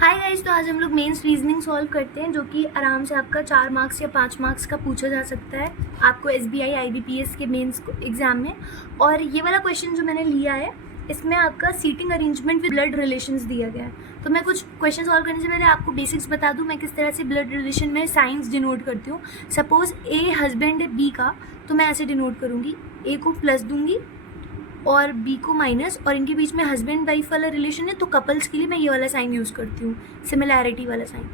Hi guys, तो आज हम लोग मेंस रीजनिंग सॉल्व करते हैं जो कि आराम से आपका 4 मार्क्स या 5 मार्क्स का पूछा जा सकता है आपको एसबीआई आईबीपीएस के मेंस एग्जाम में। और ये वाला क्वेश्चन जो मैंने लिया है इसमें आपका seating arrangement with blood relations दिया गया है। तो मैं कुछ क्वेश्चन सॉल्व करने से पहले आपको बेसिक्स बता दूं मैं किस तरह से ब्लड रिलेशन में साइंस डिनोट करती हूँ। सपोज ए हस्बैंड है बी का, तो मैं ऐसे डिनोट करूँगी, ए को प्लस दूंगी और बी को माइनस, और इनके बीच में हस्बैंड वाइफ वाला रिलेशन है तो कपल्स के लिए मैं ये वाला साइन यूज़ करती हूँ, सिमिलैरिटी वाला साइन।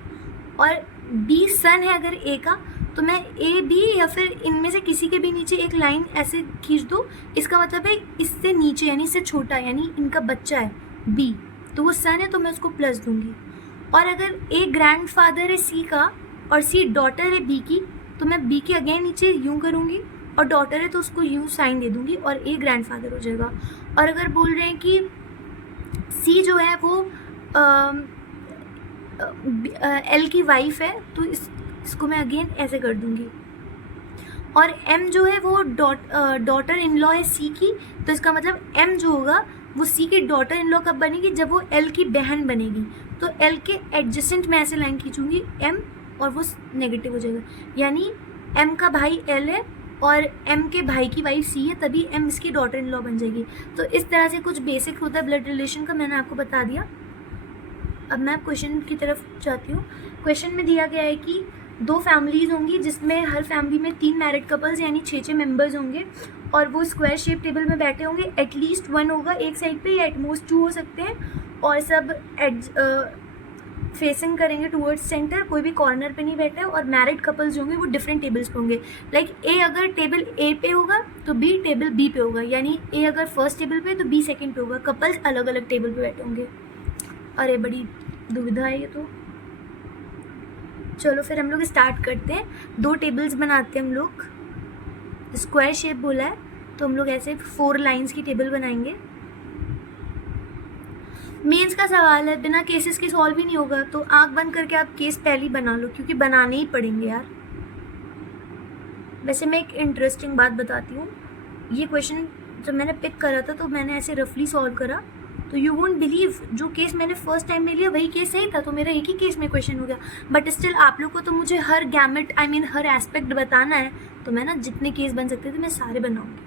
और बी सन है अगर ए का, तो मैं ए बी या फिर इनमें से किसी के भी नीचे एक लाइन ऐसे खींच दूँ। इसका मतलब है इससे नीचे यानी इससे छोटा यानी इनका बच्चा है बी, तो वो सन है तो मैं उसको प्लस दूंगी। और अगर ए ग्रैंड फादर है सी का और सी डॉटर है बी की, तो मैं बी के अगेन नीचे यूँ करूँगी, और डॉटर है तो उसको यू साइन दे दूंगी और ए ग्रैंडफादर हो जाएगा। और अगर बोल रहे हैं कि सी जो है वो एल की वाइफ है तो इसको मैं अगेन ऐसे कर दूंगी। और एम जो है वो डॉटर इन लॉ है सी की, तो इसका मतलब एम जो होगा वो सी की डॉटर इन लॉ कब बनेगी, जब वो एल की बहन बनेगी। तो एल के एडजेसेंट में ऐसे लाइन खींचूंगी एम और वो नेगेटिव हो जाएगा, यानी एम का भाई एल है और एम के भाई की वाइफ सी है, तभी एम इसकी डॉटर इन लॉ बन जाएगी। तो इस तरह से कुछ बेसिक होता है ब्लड रिलेशन का, मैंने आपको बता दिया। अब मैं क्वेश्चन की तरफ जाती हूँ। क्वेश्चन में दिया गया है कि 2 फैमिलीज होंगी जिसमें हर फैमिली में 3 मैरिड कपल्स यानी 6 मेंबर्स होंगे और वो स्क्वायर शेप टेबल में बैठे होंगे। एटलीस्ट 1 होगा एक साइड पे या एटमोस्ट 2 हो सकते हैं, और सब फेसिंग करेंगे टूवर्ड्स सेंटर, कोई भी कॉर्नर पे नहीं बैठा है। और मैरिड कपल्स जो होंगे वो डिफरेंट टेबल्स पे होंगे। लाइक ए अगर टेबल ए पे होगा तो बी टेबल बी पे होगा, यानी ए अगर फर्स्ट टेबल पे तो बी सेकंड पे होगा। कपल्स अलग अलग टेबल पे बैठे होंगे। अरे बड़ी दुविधा है ये तो। चलो फिर हम लोग स्टार्ट करते हैं। 2 टेबल्स बनाते हैं हम लोग। स्क्वायर शेप बोला है तो हम लोग ऐसे 4 लाइन्स की टेबल बनाएंगे। मेंस का सवाल है, बिना केसेस के सॉल्व ही नहीं होगा, तो आंख बंद करके आप केस पहले ही बना लो क्योंकि बनाने ही पड़ेंगे यार। वैसे मैं एक इंटरेस्टिंग बात बताती हूँ। ये क्वेश्चन जब मैंने पिक करा था तो मैंने ऐसे रफली सॉल्व करा, तो यू वोंट बिलीव जो केस मैंने फर्स्ट टाइम में लिया वही केस सही था, तो मेरा एक ही केस में क्वेश्चन हो गया। बट स्टिल आप लोग को तो मुझे हर गैमेट हर एस्पेक्ट बताना है, तो मैं ना जितने केस बन सकते थे मैं सारे बनाऊँगी।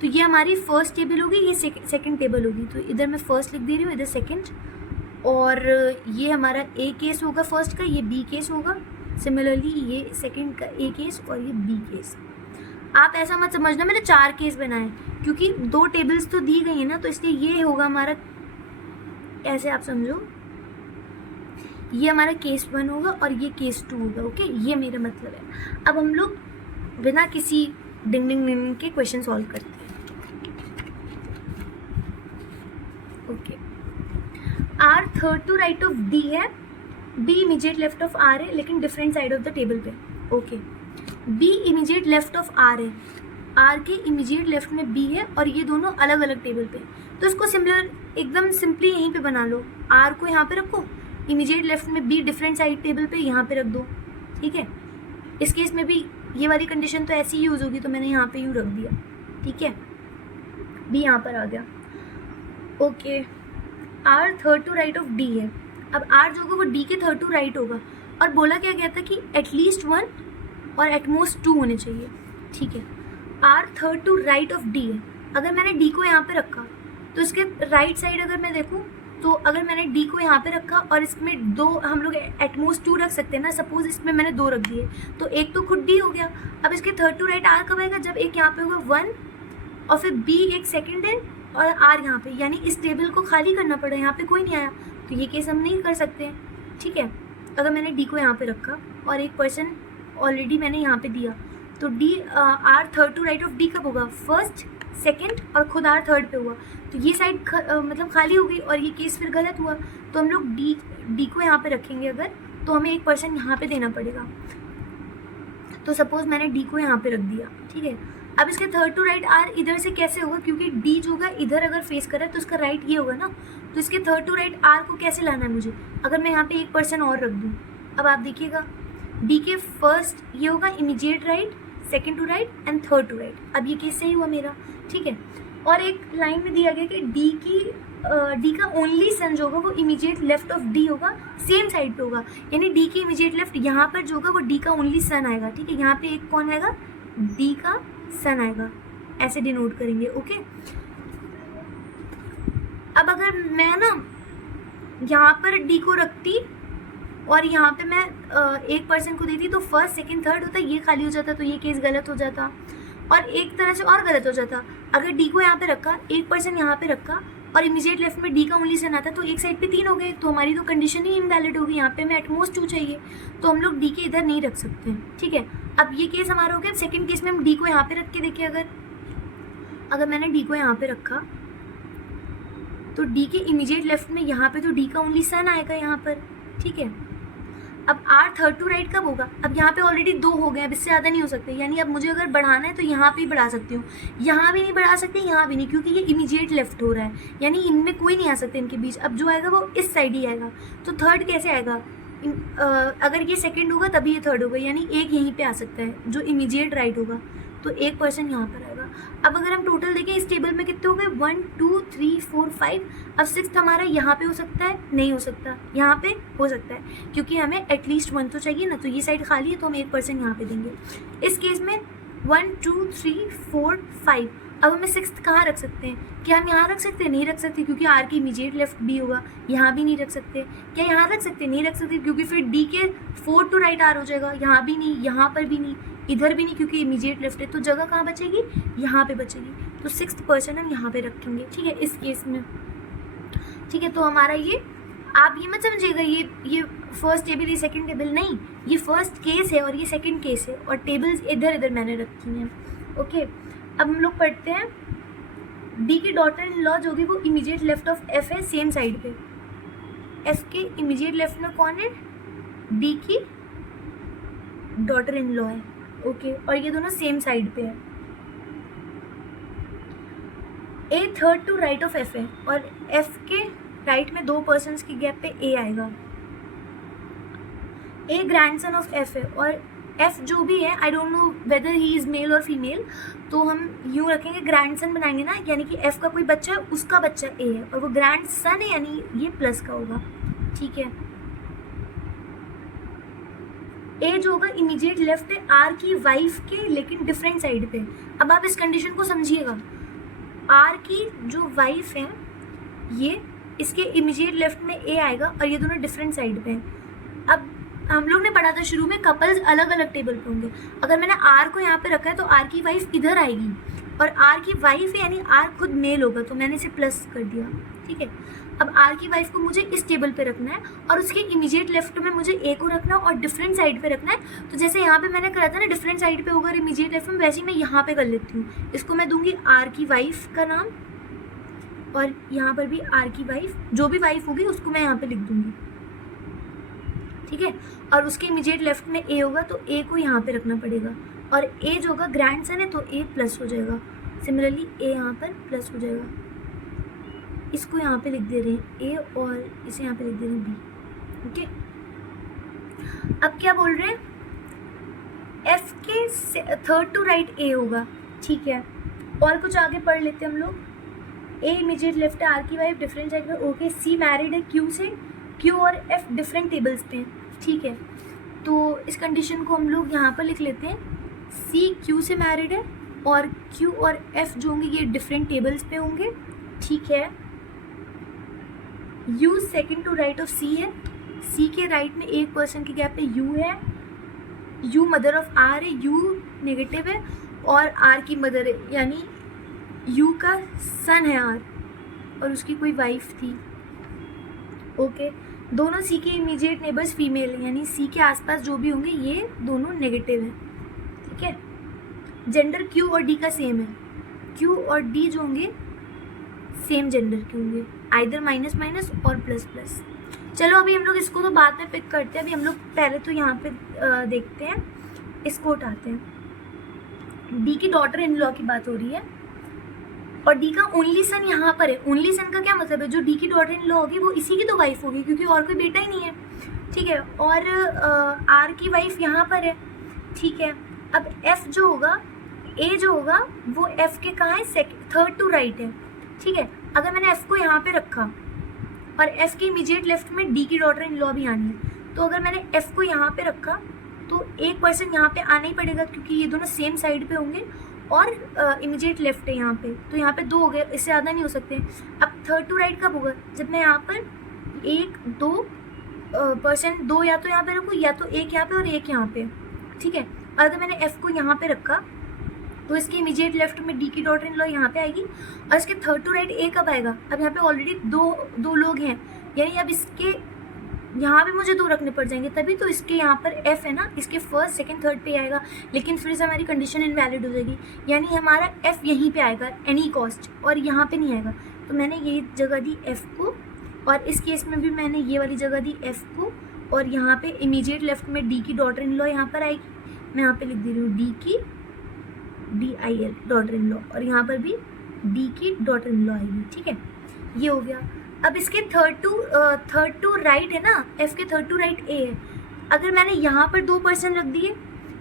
तो ये हमारी फर्स्ट टेबल होगी, ये सेकंड टेबल होगी। तो इधर मैं फर्स्ट लिख दे रही हूँ, इधर सेकंड। और ये हमारा ए केस होगा फर्स्ट का, ये बी केस होगा। सिमिलरली ये सेकंड का ए केस और ये बी केस। आप ऐसा मत समझना मैंने 4 केस बनाए, क्योंकि 2 टेबल्स तो दी गई है ना, तो इसलिए ये होगा हमारा, ऐसे आप समझो, ये हमारा केस 1 होगा और ये केस 2 होगा। ओके, ये मेरा मतलब है। अब हम लोग बिना किसी डिंग डिंग डिंग के क्वेश्चन सॉल्व करते हैं। Okay, R third to right of D है, B immediate left of R है लेकिन different side of the table पे। Okay, B immediate left of R है, आर के इमीडिएट लेफ्ट में बी है और ये दोनों अलग अलग टेबल पे। तो इसको सिमिलर एकदम सिंपली यहीं पे बना लो। आर को यहाँ पे रखो, इमीडिएट लेफ्ट में बी डिफरेंट साइड टेबल पे यहाँ पे रख दो। ठीक है, इस केस में भी ये वाली कंडीशन तो ऐसी ही यूज़ होगी, तो मैंने यहाँ पे यूँ रख दिया। ठीक है, बी यहाँ पर आ गया। Okay, R third to right of D है। अब आर जो होगा वो डी के थर्ड टू राइट होगा, और बोला क्या गया था कि एटलीस्ट 1 और एटमोस्ट 2 होने चाहिए। ठीक है, R third to right of D है। अगर मैंने डी को यहाँ पे रखा तो इसके राइट साइड अगर मैं देखूँ, तो अगर मैंने डी को यहाँ पे रखा और इसमें 2 हम लोग एटमोस्ट 2 रख सकते हैं ना। सपोज इसमें मैंने 2 रख दिए तो एक तो खुद डी हो गया। अब इसके थर्ड टू राइट आर कब आएगा, जब एक यहाँ पे होगा 1 और फिर बी एक सेकेंड है और आर यहाँ पे, यानी इस टेबल को खाली करना पड़ा, यहाँ पे कोई नहीं आया, तो ये केस हम नहीं कर सकते हैं। ठीक है, अगर मैंने डी को यहाँ पे रखा और एक पर्सन ऑलरेडी मैंने यहाँ पे दिया, तो D R third to right of D कब होगा, फर्स्ट सेकंड और खुद आर थर्ड पे हुआ, तो ये साइड मतलब खाली हो गई और ये केस फिर गलत हुआ। तो हम लोग डी को यहाँ पे रखेंगे अगर, तो हमें एक पर्सन यहाँ पे देना पड़ेगा। तो सपोज मैंने डी को यहाँ पे रख दिया। ठीक है, अब इसके थर्ड टू राइट आर इधर से कैसे होगा, क्योंकि डी जो होगा इधर अगर फेस कर रहा है तो इसका राइट ये होगा ना, तो इसके थर्ड टू राइट आर को कैसे लाना है मुझे, अगर मैं यहाँ पे एक पर्सन और रख दूँ। अब आप देखिएगा, डी के फर्स्ट ये होगा immediate right, second to right and third to right. अब ये केस सही हुआ मेरा। ठीक है, और एक लाइन में दिया गया कि डी की डी का ओनली सन जो होगा वो इमीडिएट लेफ्ट ऑफ डी होगा, सेम साइड पे होगा, यानी डी के इमीडिएट लेफ्ट यहाँ पर जो होगा वो डी का ओनली सन आएगा, ठीक है। यहाँ पे एक कौन आएगा, डी का सन आएगा, ऐसे डिनोट करेंगे, ओके। अब अगर मैं ना यहाँ पर डी को रखती और यहाँ पे मैं एक पर्सन को देती तो फर्स्ट सेकंड थर्ड होता, ये खाली हो जाता, तो ये केस गलत हो जाता। और एक तरह से और गलत हो जाता, अगर डी को यहाँ पे रखा, एक पर्सन यहाँ पे रखा और इमीडिएट लेफ्ट में डी का ओनली सन आता, तो एक साइड पे 3 हो गए, तो हमारी तो कंडीशन ही इनवैलिड होगी। यहाँ पे हमें एटमोस्ट 2 चाहिए, तो हम लोग डी के इधर नहीं रख सकते हैं, ठीक है। अब ये केस हमारा हो गया। सेकेंड केस में हम डी को यहाँ पे रख के देखें, अगर मैंने डी को यहाँ पे रखा तो डी के इमीडिएट लेफ्ट में यहाँ पे तो डी का ओनली सन आएगा यहाँ पर, ठीक है। अब आर थर्ड टू राइट कब होगा, अब यहाँ पे ऑलरेडी 2 हो गए, अब इससे ज़्यादा नहीं हो सकते, यानी अब मुझे अगर बढ़ाना है तो यहाँ पे ही बढ़ा सकती हूँ, यहाँ भी नहीं बढ़ा सकती, यहाँ भी नहीं, क्योंकि ये इमीडिएट लेफ्ट हो रहा है, यानी इनमें कोई नहीं आ सकते इनके बीच। अब जो आएगा वो इस साइड ही आएगा, तो थर्ड कैसे आएगा, अगर ये सेकेंड होगा तभी ये थर्ड होगा, यानी एक यहीं पर आ सकता है जो इमीडिएट राइट होगा, तो एक पर्सन यहाँ पर आएगा। अब अगर हम टोटल देखें इस टेबल में कितने हो गए, 1 2 3 4 5। अब 6th हमारा यहाँ पे हो सकता है, नहीं हो सकता, यहाँ पे हो सकता है, क्योंकि हमें एटलीस्ट 1 तो चाहिए ना, तो ये साइड खाली है तो हम एक पर्सन यहाँ पे देंगे। इस केस में 1 2 3 4 5। अब हमें 6th कहाँ रख सकते हैं, क्या हम यहाँ रख सकते हैं, नहीं रख सकते, क्योंकि आर की इमीडिएट लेफ्ट बी होगा, यहाँ भी नहीं रख सकते। क्या यहाँ रख सकते, नहीं रख सकते, क्योंकि फिर डी के 4 टू राइट आर हो जाएगा, यहाँ भी नहीं, यहाँ पर भी नहीं, इधर भी नहीं, क्योंकि इमीडिएट लेफ्ट है, तो जगह कहाँ बचेगी, यहाँ पे बचेगी, तो 6th पर्सन हम यहाँ पे रखेंगे, ठीक है, इस केस में, ठीक है। तो हमारा ये, आप ये मत समझिएगा ये फर्स्ट टेबल ये सेकंड टेबल, नहीं, ये फर्स्ट केस है और ये सेकंड केस है, और टेबल्स इधर इधर मैंने रखी हैं, ओके। अब हम लोग पढ़ते हैं, डी की डॉटर इन लॉ जो होगी वो इमीडिएट लेफ्ट ऑफ एफ है, सेम साइड पे, एफ के इमीडिएट लेफ्ट में कौन है, डी की डॉटर इन लॉ है, ओके, और ये दोनों सेम साइड पे है। A third to right of F है, और एफ के राइट में 2 पर्सन्स की गैप पे ए आएगा। ए ग्रैंडसन ऑफ एफ है, और एफ जो भी है, I don't know whether he is male और फीमेल, तो हम यूँ रखेंगे, ग्रैंडसन बनाएंगे ना, यानी कि एफ का कोई बच्चा है, उसका बच्चा ए है, और वो ग्रैंडसन है, यानी ये प्लस का होगा, ठीक है। ए जो होगा इमीडिएट लेफ्ट है आर की वाइफ के, लेकिन डिफरेंट साइड पे। अब आप इस कंडीशन को समझिएगा, आर की जो वाइफ है ये, इसके इमीडिएट लेफ्ट में ए आएगा, और ये दोनों डिफरेंट साइड पे हैं। अब हम लोग ने पढ़ा था शुरू में, कपल्स अलग अलग टेबल पे होंगे। अगर मैंने आर को यहाँ पे रखा है तो आर की वाइफ इधर आएगी, और आर की वाइफ है यानी आर खुद मेल होगा, तो मैंने इसे प्लस कर दिया, ठीक है। अब आर की वाइफ को मुझे इस टेबल पे रखना है, और उसके इमीडिएट लेफ्ट में मुझे ए को रखना और डिफरेंट साइड पे रखना है। तो जैसे यहाँ पे मैंने करा था ना, डिफरेंट साइड पे होगा और इमीडिएट लेफ्ट में, वैसे ही मैं यहाँ पे कर लेती हूँ। इसको मैं दूंगी आर की वाइफ का नाम, और यहाँ पर भी आर की वाइफ, जो भी वाइफ होगी उसको मैं यहाँ पे लिख दूंगी, ठीक है। और उसके इमीडिएट लेफ्ट में ए होगा, तो ए को यहाँ पे रखना पड़ेगा, और ए जो होगा ग्रैंडसन है तो ए प्लस हो जाएगा, सिमिलरली ए यहाँ पर प्लस हो जाएगा। इसको यहाँ पे लिख दे रहे हैं ए, और इसे यहाँ पे लिख दे रहे हैं बी, ओके। अब क्या बोल रहे हैं, एफ के थर्ड टू राइट ए होगा, ठीक है। और कुछ आगे पढ़ लेते हैं हम लोग। ए इमीडिएट लेफ्ट है आर की वाइफ, डिफरेंट साइड में, ओके। सी मैरिड है क्यू से, क्यू और एफ डिफरेंट टेबल्स पे हैं, ठीक है। तो इस कंडीशन को हम लोग यहाँ पर लिख लेते हैं, सी क्यू से मैरिड है, और क्यू और एफ जो होंगे ये डिफरेंट टेबल्स पे होंगे, ठीक है। U second to right of C है, सी के राइट में एक पर्सन के गैप पे यू है, यू मदर ऑफ आर है, यू नेगेटिव है, और आर की मदर है, यानी यू का सन है आर, और उसकी कोई वाइफ थी, ओके। दोनों सी के इमीडिएट नेबर्स फीमेल है, यानी सी के आसपास जो भी होंगे ये दोनों नेगेटिव हैं, ठीक है। जेंडर क्यू और डी का सेम है, क्यू और डी जो होंगे सेम जेंडर के होंगे, आइदर माइनस माइनस और प्लस प्लस। चलो अभी हम लोग इसको तो बाद में पिक करते हैं, अभी हम लोग पहले तो यहाँ पे देखते हैं, इसको उठाते हैं। डी की डॉटर इन लॉ की बात हो रही है, और डी का ओनली सन यहाँ पर है। ओनली सन का क्या मतलब है, जो डी की डॉटर इन लॉ होगी वो इसी की तो वाइफ होगी, क्योंकि और कोई बेटा ही नहीं है, ठीक है। और आर की वाइफ यहाँ पर है, ठीक है। अब एफ जो होगा, ए जो होगा वो एफ के कहाँ है, थर्ड टू राइट है, ठीक है। अगर मैंने एफ को यहाँ पे रखा और एफ के इमीडिएट लेफ्ट में डी की डॉटर इन लॉ भी आनी है, तो अगर मैंने एफ को यहाँ पे रखा तो एक पर्सन यहाँ पे आना ही पड़ेगा, क्योंकि ये दोनों सेम साइड पे होंगे और इमीडिएट लेफ्ट है यहाँ पे, तो यहाँ पे 2 हो गए, इससे ज़्यादा नहीं हो सकते। अब थर्ड टू राइट कब होगा, जब मैं यहाँ पर 1 2 पर्सन 2 या तो यहाँ पे रखूँ, या तो एक यहाँ पे और एक यहाँ पे, ठीक है। और अगर मैंने एफ को यहाँ पे रखा तो इसके इमीडिएट लेफ्ट में डी की डॉटर इन लॉ यहाँ पे आएगी, और इसके थर्ड टू राइट ए कब आएगा, अब यहाँ पे ऑलरेडी दो लोग हैं, यानी अब इसके यहाँ पे मुझे 2 रखने पड़ जाएंगे, तभी तो इसके यहाँ पर एफ है ना, इसके फर्स्ट सेकंड थर्ड पे आएगा, लेकिन फिर से हमारी कंडीशन इनवैलिड हो जाएगी, यानी हमारा एफ यहीं पे आएगा एनी कॉस्ट, और यहाँ पे नहीं आएगा। तो मैंने ये जगह दी एफ को, और इस केस में भी मैंने ये वाली जगह दी एफ को, और यहाँ पे इमीडिएट लेफ्ट में डी की डॉटर इन लॉ यहाँ पर आएगी, मैं यहाँ पे लिख दे रही हूँ डी की DIL डॉटर इन लॉ, और यहाँ पर भी डी की डॉटर इन लॉ आएगी, ठीक है। ये हो गया। अब इसके थर्ड टू राइट है ना, एफ के थर्ड टू राइट ए है, अगर मैंने यहाँ पर 2 पर्सन रख दिए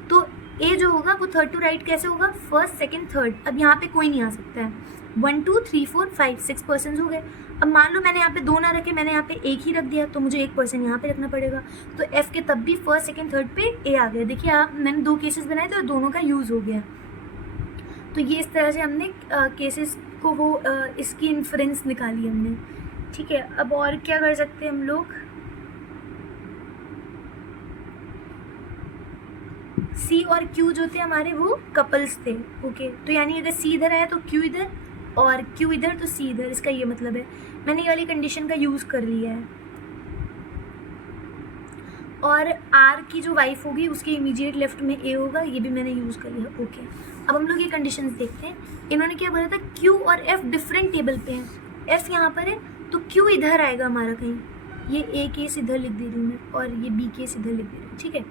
तो ए जो होगा वो थर्ड टू राइट कैसे होगा, फर्स्ट सेकंड थर्ड। अब यहाँ पे कोई नहीं आ सकता है, 1 2 3 4 5 6 पर्सन हो गए। अब मान लो मैंने यहाँ पे 2 ना रखे, मैंने यहाँ पे एक ही रख दिया, तो मुझे 1 पर्सन यहाँ पे रखना पड़ेगा, तो एफ के तब भी फर्स्ट सेकंड थर्ड पे ए आ गया। देखिए आप, मैंने 2 केसेस बनाए तो दोनों का यूज़ हो गया। तो ये इस तरह से हमने केसेस को वो इसकी इन्फ्रेंस निकाली हमने, ठीक है। अब और क्या कर सकते हैं हम लोग, सी और क्यू जो थे हमारे वो कपल्स थे, ओके। तो यानी अगर सी इधर आया तो क्यू इधर, और क्यू इधर तो सी इधर, इसका ये मतलब है मैंने ये वाली कंडीशन का यूज़ कर लिया है। और आर की जो वाइफ होगी उसके इमीडिएट लेफ्ट में ए होगा, ये भी मैंने यूज़ कर लिया, ओके। अब हम लोग ये कंडीशंस देखते हैं। इन्होंने क्या बोला था, क्यू और एफ डिफरेंट टेबल पे हैं, एफ यहाँ पर है तो क्यू इधर आएगा हमारा कहीं, ये ए केस इधर लिख दे रही हूँ मैं, और ये बी केस इधर लिख दे रही हूँ, ठीक है।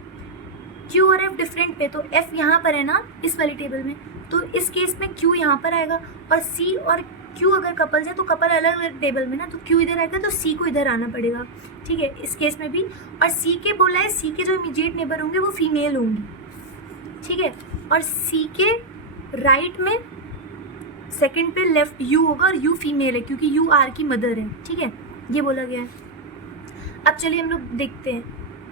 क्यू और एफ डिफरेंट पे, तो एफ यहाँ पर है ना इस वाली टेबल में, तो इस केस में क्यू यहाँ पर आएगा, और सी और क्यू अगर कपल्स है तो कपल अलग अलग टेबल में ना, तो क्यू इधर आएगा तो सी को इधर आना पड़ेगा, ठीक है, इस केस में भी। और सी के बोला है, सी के जो इमीडिएट नेबर होंगे वो फीमेल होंगी, ठीक है। और सी के राइट में सेकंड पे लेफ्ट यू होगा, और यू फीमेल है क्योंकि यू आर की मदर है, ठीक है, ये बोला गया है। अब चलिए हम लोग देखते हैं,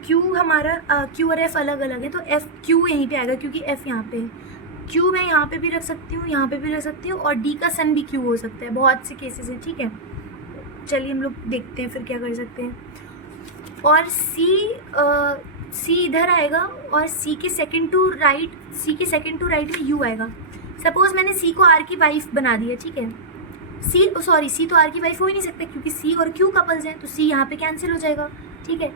क्यू हमारा क्यू और एफ अलग अलग है, तो एफ क्यू यहीं पे आएगा क्योंकि एफ यहाँ पे है। क्यू मैं यहाँ पे भी रख सकती हूँ, यहाँ पे भी रख सकती हूँ, और डी का सन भी क्यू हो सकता है, बहुत से केसेस हैं, ठीक है। चलिए हम लोग देखते हैं फिर क्या कर सकते हैं। और सी इधर आएगा, और सी के सेकंड टू राइट में यू आएगा। सपोज मैंने सी को आर की वाइफ बना दिया, ठीक है। सी तो आर की वाइफ हो ही नहीं सकता क्योंकि सी और क्यू कपल्स हैं, तो सी यहाँ पे कैंसिल हो जाएगा, ठीक है।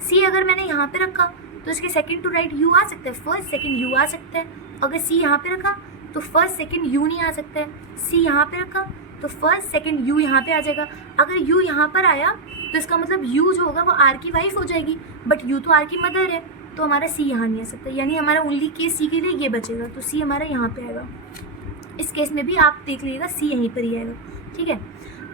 सी अगर मैंने यहाँ पे रखा तो इसके सेकंड टू राइट यू आ सकता है, फर्स्ट सेकंड यू आ सकता है। अगर सी यहाँ पे रखा तो फर्स्ट सेकंड यू नहीं आ सकता है, सी यहाँ पे रखा तो फर्स्ट सेकंड यू यहाँ पे आ जाएगा। अगर यू यहाँ पर आया तो इसका मतलब यू जो होगा वो आर की वाइफ हो जाएगी, बट यू तो आर की मदर है, तो हमारा सी यहाँ नहीं आ सकता, यानी हमारा ओनली केस सी के लिए ये बचेगा, तो सी हमारा यहाँ पे आएगा। इस केस में भी आप देख लीजिएगा सी यहीं पर ही आएगा, ठीक है।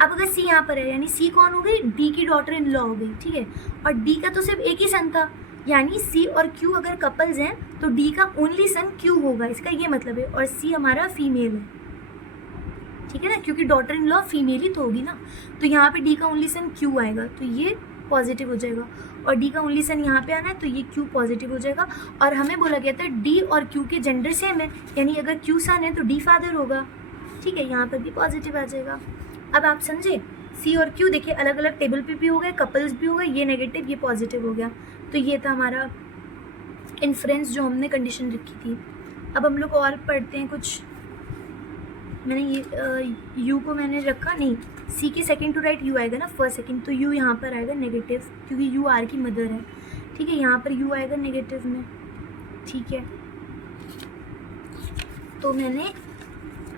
अब अगर सी यहाँ पर है यानी सी कौन हो गई, डी की डॉटर इन लॉ हो गई, ठीक है। और डी का तो सिर्फ एक ही सन था, यानी सी और क्यू अगर कपल्स हैं तो डी का ओनली सन क्यू होगा, इसका ये मतलब है। और सी हमारा फीमेल है, ठीक है ना, क्योंकि डॉटर इन लॉ फीमेल ही तो होगी ना, तो यहाँ पे डी का ओनली सन क्यू आएगा, तो ये पॉजिटिव हो जाएगा। और डी का ओनली सन यहाँ पे आना है तो ये क्यू पॉजिटिव हो जाएगा। और हमें बोला गया था डी और क्यू के जेंडर सेम है, यानी अगर क्यू सन है तो डी फादर होगा, ठीक है, यहाँ पर भी पॉजिटिव आ जाएगा। अब आप समझे, सी और क्यू देखिए अलग अलग टेबल पे भी हो गए, कपल्स भी हो गए, ये नेगेटिव ये पॉजिटिव हो गया। तो ये था हमारा इन्फ्रेंस जो हमने कंडीशन रखी थी। अब हम लोग और पढ़ते हैं कुछ। मैंने ये यू को मैंने रखा नहीं, सी के सेकंड टू राइट यू आएगा ना, फर्स्ट सेकंड, तो यू यहाँ पर आएगा नेगेटिव क्योंकि यू आर की मदर है, ठीक है, यहाँ पर यू आएगा नेगेटिव में, ठीक है। तो मैंने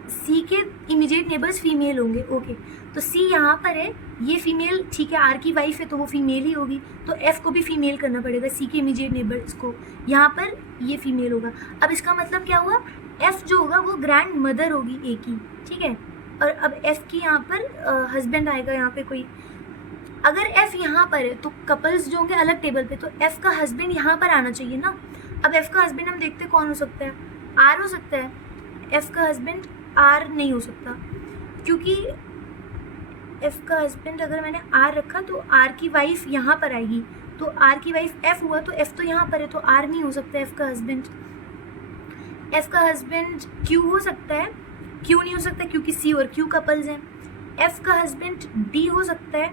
सी के इमीडिएट नेबर्स फीमेल होंगे, ओके। तो सी यहाँ पर है, ये फीमेल, ठीक है, आर की वाइफ है तो वो फीमेल ही होगी, तो एफ को भी फीमेल करना पड़ेगा, सी के इमीडिएट नेबर्स को, यहाँ पर ये फीमेल होगा। अब इसका मतलब क्या हुआ, एफ जो होगा वो ग्रैंड मदर होगी ए की, ठीक है। और अब एफ की यहाँ पर हस्बैंड आएगा यहाँ पे कोई, अगर एफ यहाँ पर है तो कपल्स जो होंगे अलग टेबल पे, तो एफ का हस्बैंड यहाँ पर आना चाहिए ना। अब एफ का हस्बैंड हम देखते कौन हो सकता है, आर हो सकता है, एफ का हस्बैंड आर नहीं हो सकता क्योंकि एफ का हस्बैंड अगर मैंने आर रखा तो आर की वाइफ यहाँ पर आएगी, तो आर की वाइफ एफ हुआ तो एफ तो यहाँ पर है, तो आर नहीं हो सकता एफ का हस्बैंड। एफ का हस्बैंड क्यू हो सकता है, क्यू नहीं हो सकता क्योंकि सी और क्यू कपल्स हैं। एफ का हस्बैंड डी हो सकता है,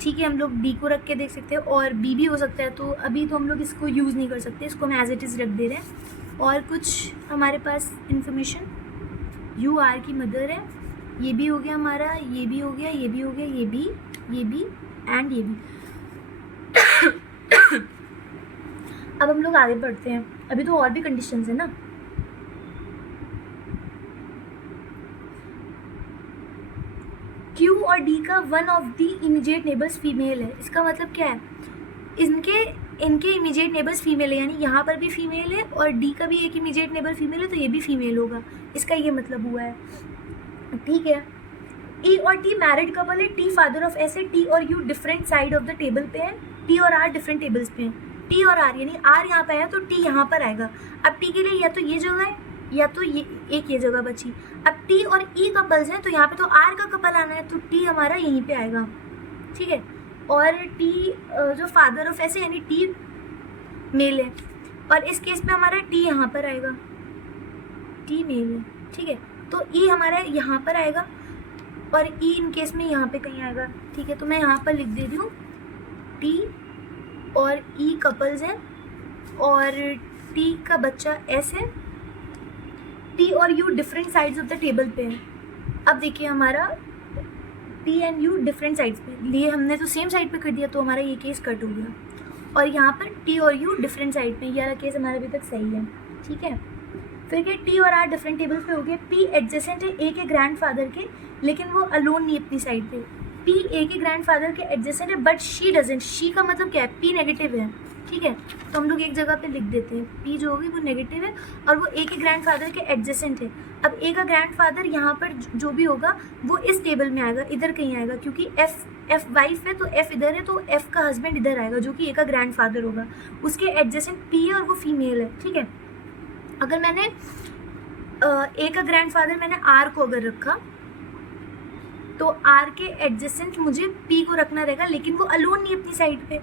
ठीक है, हम लोग डी को रख के देख सकते हैं, और बी भी हो सकता है, तो अभी तो हम लोग इसको यूज़ नहीं कर सकते, इसको हम एज इट इज़ रख दे रहे हैं। और कुछ हमारे पास इंफॉर्मेशन, यू आर की मदर है, ये भी हो गया हमारा, ये भी हो गया, ये भी हो गया, ये भी एंड ये भी। अब हम लोग आगे बढ़ते हैं, अभी तो और भी कंडीशंस है ना। क्यू और डी का one of the immediate neighbours female है, इसका मतलब क्या है, इनके इमीडिएट नेबर्स फीमेल है, यानी यहाँ पर भी फीमेल है और डी का भी एक इमीडिएट नेबर फीमेल है, तो ये भी फीमेल होगा, इसका ये मतलब हुआ है, ठीक है। ई और टी मैरिड कपल है, टी फादर ऑफ एस है, टी और you different side of the table पे है, टी और आर डिफरेंट टेबल्स पे हैं, टी और आर यानी आर यहाँ पे आया तो टी यहाँ पर आएगा। अब टी के लिए या तो ये जगह है या तो ये जगह बची। अब टी और ई कपल्स हैं तो यहाँ पे तो आर का कपल आना है, तो टी हमारा यहीं पे आएगा, ठीक है। और टी जो फादर ऑफ एस है यानी टी मेल है, और इस केस में हमारा टी यहाँ पर आएगा, टी मेल है, ठीक है। तो ई हमारा यहाँ पर आएगा और ई इन केस में यहाँ पे कहीं आएगा, ठीक है। तो मैं यहाँ पर लिख दे रही हूँ टी और ई कपल्स हैं और टी का बच्चा एस है, टी और you different sides of the table पे है। अब देखिए हमारा T and you different sides पे लिए, हमने तो सेम साइड पे कर दिया तो हमारा ये केस कट हो गया, और यहाँ पर टी और यू डिफरेंट साइड पे, ये वाला केस हमारा अभी तक सही है, ठीक है। फिर क्या, टी और आर डिफरेंट टेबल्स पे हो गए, पी एडजेसेंट है ए के ग्रैंडफादर के, लेकिन वो अलोन नहीं अपनी साइड पे, पी ए के ग्रैंडफादर के एडजेसेंट है बट शी डजेंट, शी का मतलब क्या है, पी नेगेटिव है, ठीक है। तो हम लोग एक जगह पे लिख देते हैं पी जो होगी वो नेगेटिव है और वो ए के ग्रैंडफादर के एडजेसेंट है। अब ए का ग्रैंडफादर यहाँ पर जो भी होगा वो इस टेबल में आएगा, इधर कहीं आएगा, क्योंकि एफ वाइफ है तो एफ इधर है, तो एफ का हस्बैंड इधर आएगा जो कि ए का ग्रैंडफादर होगा, उसके एडजेसेंट पी है और वो फीमेल है, ठीक है। अगर मैंने ए का ग्रैंडफादर मैंने आर को अगर रखा तो आर के एडजेसेंट मुझे पी को रखना रहेगा, लेकिन वो अलोन नहीं अपनी साइड पे,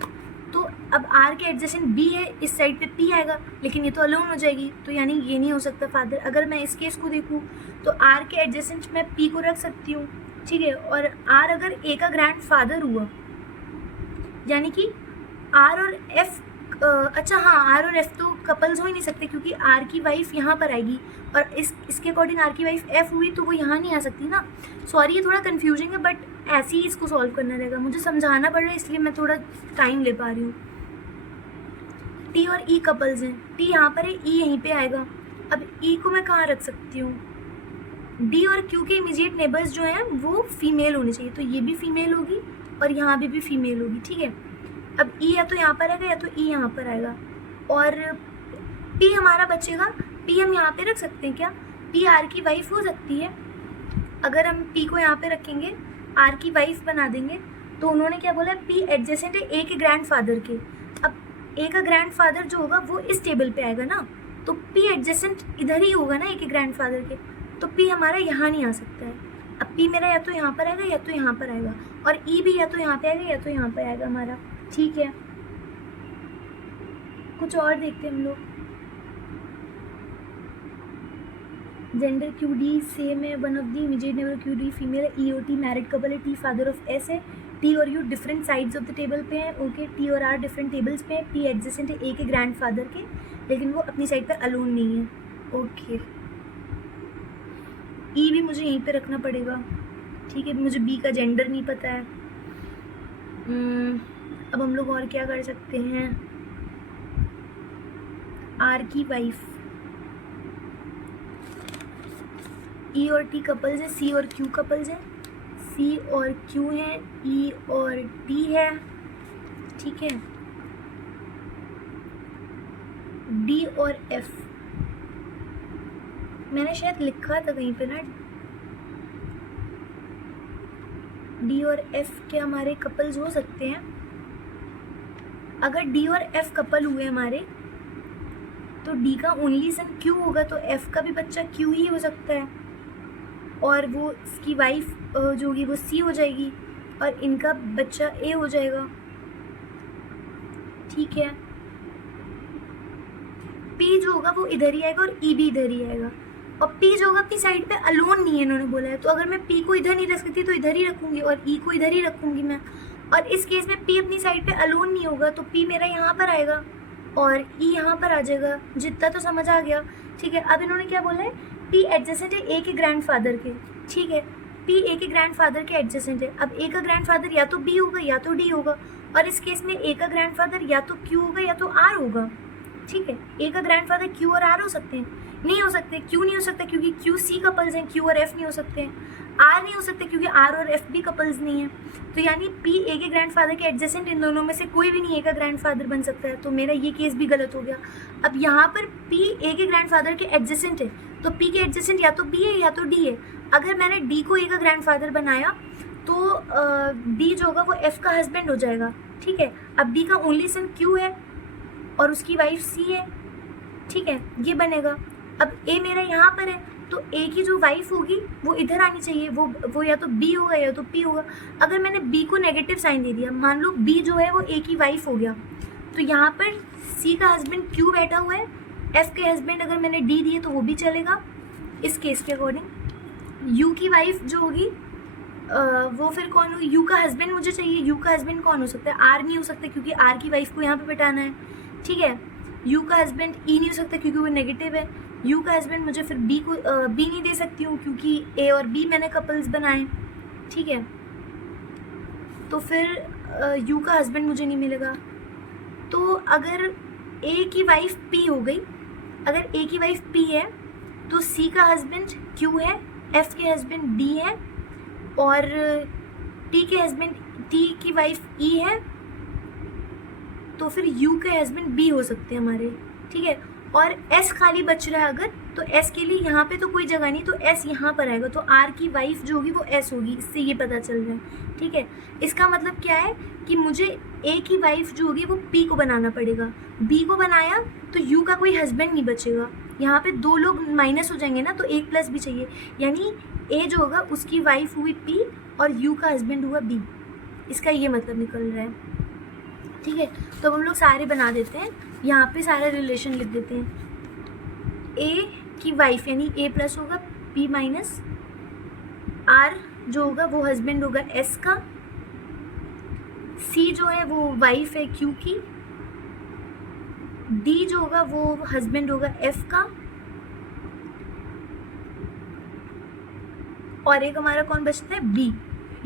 तो अब आर के एडजेसेंट बी है, इस साइड पे पी आएगा, लेकिन ये तो अलोन हो जाएगी, तो यानी ये नहीं हो सकता फादर। अगर मैं इस केस को देखूँ तो आर के एडजेसेंट मैं पी को रख सकती हूँ, ठीक है। और आर अगर ए का ग्रैंडफादर हुआ यानी कि आर और एफ, अच्छा हाँ, आर और एफ तो कपल्स हो ही नहीं सकते क्योंकि आर की वाइफ यहाँ पर आएगी और इसके अकॉर्डिंग आर की वाइफ एफ हुई तो वो यहाँ नहीं आ सकती ना। सॉरी ये थोड़ा कन्फ्यूजिंग है बट ऐसे ही इसको सॉल्व करना रहेगा, मुझे समझाना पड़ रहा है इसलिए मैं थोड़ा टाइम ले पा रही हूँ। टी और ई कपल्स हैं, टी यहाँ पर है, ई यहीं पे आएगा। अब ई को मैं कहाँ रख सकती हूँ, डी और क्यू के इमीडिएट नेबर्स जो हैं वो फीमेल होने चाहिए, तो ये भी फीमेल होगी और यहाँ भी फीमेल होगी, ठीक है। अब ई या तो यहाँ पर आएगा या तो ई यहाँ पर आएगा, और पी हमारा बचेगा, पी हम यहाँ पे रख सकते हैं क्या, पी आर की वाइफ हो सकती है। अगर हम पी को यहाँ पे रखेंगे, आर की वाइफ बना देंगे, तो उन्होंने क्या बोला, पी एडजेसेंट है ए के ग्रैंडफादर के। अब ए का ग्रैंडफादर जो होगा वो इस टेबल पे आएगा ना, तो पी एडजेसेंट इधर ही होगा ना ए के ग्रैंडफादर के, तो पी हमारा यहाँ नहीं आ सकता है। अब पी मेरा या तो यहाँ पर आएगा या तो यहाँ पर आएगा, और ई भी या तो यहाँ पे आएगा या तो यहाँ पर आएगा हमारा, ठीक है। कुछ और देखते हैं हम लोग। जेंडर क्यू डी सेम है, one of the immediate neighbour Q D female है, ई और टी मैरिड कपल है, टी फादर ऑफ एस है, टी और you different sides of the table पे हैं, ओके। टी और आर डिफरेंट टेबल्स पे हैं, पी एडजेसेंट है ए के ग्रैंडफादर के, लेकिन वो अपनी साइड पर अलोन नहीं है, ओके। ई भी मुझे यहीं पे रखना पड़ेगा, ठीक है, मुझे बी का जेंडर नहीं पता है। अब हम लोग और क्या कर सकते हैं, आर की वाइफ, ई और टी कपल्स है, सी और क्यू कपल्स है, सी और क्यू है, ई और टी है, ठीक है। डी और एफ मैंने शायद लिखा था कहीं पे ना, डी और एफ के हमारे कपल्स हो सकते हैं। अगर डी और एफ कपल हुए हमारे तो डी का ओनली सन क्यू होगा, तो एफ का भी बच्चा क्यू ही हो सकता है, और वो इसकी वाइफ जो होगी वो सी हो जाएगी और इनका बच्चा ए हो जाएगा, ठीक है। पी जो होगा वो इधर ही आएगा और ई भी इधर ही आएगा, और पी जो होगा अपनी साइड पे अलोन नहीं है इन्होंने बोला है, तो अगर मैं पी को इधर नहीं रख सकती तो इधर ही रखूँगी और ई को इधर ही रखूँगी मैं। और इस केस में पी अपनी साइड पे अलोन नहीं होगा तो पी मेरा यहाँ पर आएगा और ई यहाँ पर आ जाएगा। जितना तो समझ आ गया, ठीक है। अब इन्होंने क्या बोला है, पी एडजेसेंट है ए के ग्रैंडफादर के, ठीक है। पी ए के ग्रैंडफादर के एडजेसेंट है। अब ए का ग्रैंडफादर या तो बी होगा या तो डी होगा, और इस केस में ए का ग्रैंडफादर या तो क्यू होगा या तो आर होगा, ठीक है। ए का ग्रैंडफादर क्यू और आर हो सकते हैं, नहीं हो सकते। क्यू नहीं हो सकता क्योंकि क्यू सी कपल्स हैं, क्यू और एफ नहीं हो सकते हैं। आर नहीं हो सकते क्योंकि आर और एफ भी कपल्स नहीं है। तो यानी पी ए के ग्रैंडफादर के एडजेसेंट इन दोनों में से कोई भी नहीं ए का ग्रैंडफादर बन सकता है, तो मेरा ये केस भी गलत हो गया। अब यहाँ पर पी ए के ग्रैंडफादर के एडजेसेंट है, तो पी के एडजेसेंट या तो बी है या तो डी है। अगर मैंने डी को ए का ग्रैंडफादर बनाया तो डी जो होगा वो एफ का हस्बैंड हो जाएगा, ठीक है। अब डी का ओनली सन क्यू है और उसकी वाइफ सी है, ठीक है, ये बनेगा। अब ए मेरा यहाँ पर है तो ए की जो वाइफ होगी वो इधर आनी चाहिए, वो या तो बी होगा या तो पी होगा। अगर मैंने बी को नेगेटिव साइन दे दिया, मान लो बी जो है वो ए की वाइफ हो गया, तो यहाँ पर सी का हस्बैंड क्यू बैठा हुआ है, एफ के हस्बैंड अगर मैंने डी दिए तो वो भी चलेगा इस केस के अकॉर्डिंग। यू की वाइफ जो होगी वो फिर कौन होगी, यू का हस्बैंड मुझे चाहिए। यू का हस्बैंड कौन हो सकता है, आर नहीं हो सकता क्योंकि आर की वाइफ को यहाँ पे बिठाना है, ठीक है। यू का हस्बैंड ई नहीं हो सकता क्योंकि वो नेगेटिव है। यू का हस्बैंड मुझे फिर बी को बी नहीं दे सकती हूँ क्योंकि ए और बी मैंने कपल्स बनाए, ठीक है। तो फिर यू का हस्बैंड मुझे नहीं मिलेगा। तो अगर ए की वाइफ पी हो गई, अगर ए की वाइफ पी है तो सी का हस्बैंड क्यू है, एफ के हस्बैंड डी है और टी के हस्बैंड टी की वाइफ ई है, तो फिर यू के हस्बैंड बी हो सकते हैं हमारे, ठीक है। और एस खाली बच रहा है अगर, तो एस के लिए यहाँ पे तो कोई जगह नहीं, तो एस यहाँ पर आएगा, तो आर की वाइफ जो होगी वो एस होगी, इससे ये पता चल रहा है, ठीक है। इसका मतलब क्या है कि मुझे ए की वाइफ जो होगी वो पी को बनाना पड़ेगा। बी को बनाया तो यू का कोई हस्बैंड नहीं बचेगा, यहाँ पे दो लोग माइनस हो जाएंगे ना, तो एक प्लस भी चाहिए, यानी ए जो होगा उसकी वाइफ हुई पी और यू का हस्बैंड हुआ बी, इसका ये मतलब निकल रहा है, ठीक है। तो हम लोग सारे बना देते हैं, यहाँ पे सारा रिलेशन लिख देते हैं। ए की वाइफ यानी ए प्लस होगा पी माइनस, आर जो होगा वो हस्बैंड होगा एस का, सी जो है वो वाइफ है क्यू की, डी जो होगा वो हस्बैंड होगा एफ का, और एक हमारा कौन बचता है बी,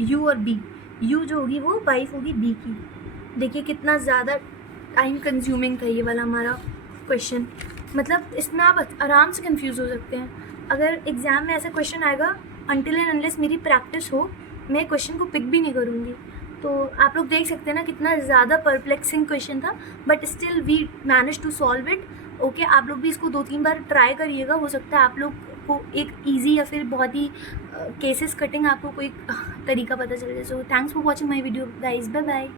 यू और बी। यू जो होगी वो वाइफ होगी बी की। देखिए कितना ज़्यादा टाइम कंज्यूमिंग था ये वाला हमारा क्वेश्चन, मतलब इसमें आप आराम से कंफ्यूज हो सकते हैं। अगर एग्ज़ाम में ऐसा क्वेश्चन आएगा, अनटिल एंड अनलेस मेरी प्रैक्टिस हो, मैं क्वेश्चन को पिक भी नहीं करूँगी। तो आप लोग देख सकते हैं ना कितना ज़्यादा परप्लेक्सिंग क्वेश्चन था, but still we manage to solve it. Okay, आप लोग भी इसको 2-3 बार ट्राई करिएगा, हो सकता है आप लोग को एक ईजी या फिर बहुत ही केसेस कटिंग आपको कोई तरीका पता चल जाए। So thanks for watching my video guys, bye bye.